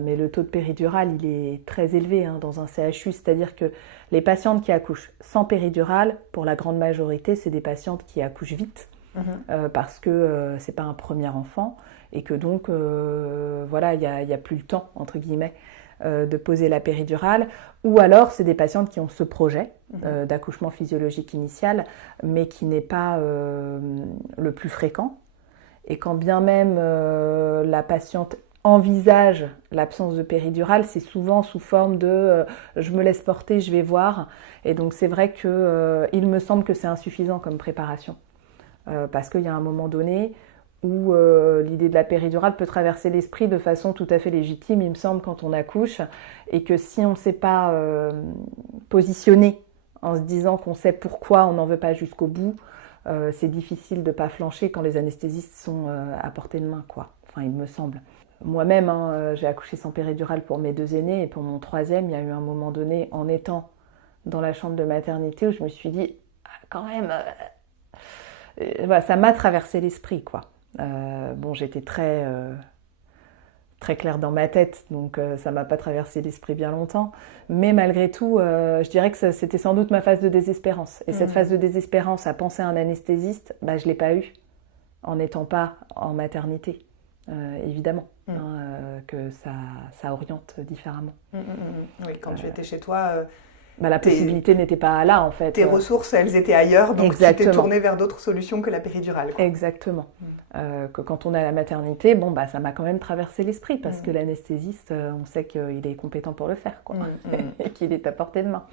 Mais le taux de péridurale, il est très élevé dans un CHU, c'est-à-dire que les patientes qui accouchent sans péridurale, pour la grande majorité, c'est des patientes qui accouchent vite, parce que c'est pas un premier enfant, et que donc, voilà, il y a plus le temps, entre guillemets, de poser la péridurale, ou alors c'est des patientes qui ont ce projet d'accouchement physiologique initial, mais qui n'est pas le plus fréquent. Et quand bien même la patiente envisage l'absence de péridurale, c'est souvent sous forme de je me laisse porter, je vais voir. Et donc c'est vrai que il me semble que c'est insuffisant comme préparation. Parce qu'il y a un moment donné où l'idée de la péridurale peut traverser l'esprit de façon tout à fait légitime, il me semble, quand on accouche. Et que si on ne s'est pas positionné en se disant qu'on sait pourquoi on n'en veut pas jusqu'au bout, c'est difficile de ne pas flancher quand les anesthésistes sont à portée de main, quoi. Enfin, il me semble. Moi-même, j'ai accouché sans péridurale pour mes 2 aînés et pour mon 3e, il y a eu un moment donné, en étant dans la chambre de maternité, où je me suis dit, quand même, voilà, ça m'a traversé l'esprit, quoi. Bon, j'étais très claire dans ma tête, donc ça m'a pas traversé l'esprit bien longtemps. Mais malgré tout, je dirais que c'était sans doute ma phase de désespérance. Et cette phase de désespérance à penser à un anesthésiste, je l'ai pas eue en n'étant pas en maternité. Évidemment, que ça oriente différemment. Oui, quand tu étais chez toi, la possibilité n'était pas là, en fait. Tes ressources, elles étaient ailleurs, donc Exactement. tu t'es tournée vers d'autres solutions que la péridurale, quoi. Exactement. Que quand on est à la maternité, ça m'a quand même traversé l'esprit, parce que l'anesthésiste, on sait qu'il est compétent pour le faire, quoi. Et qu'il est à portée de main.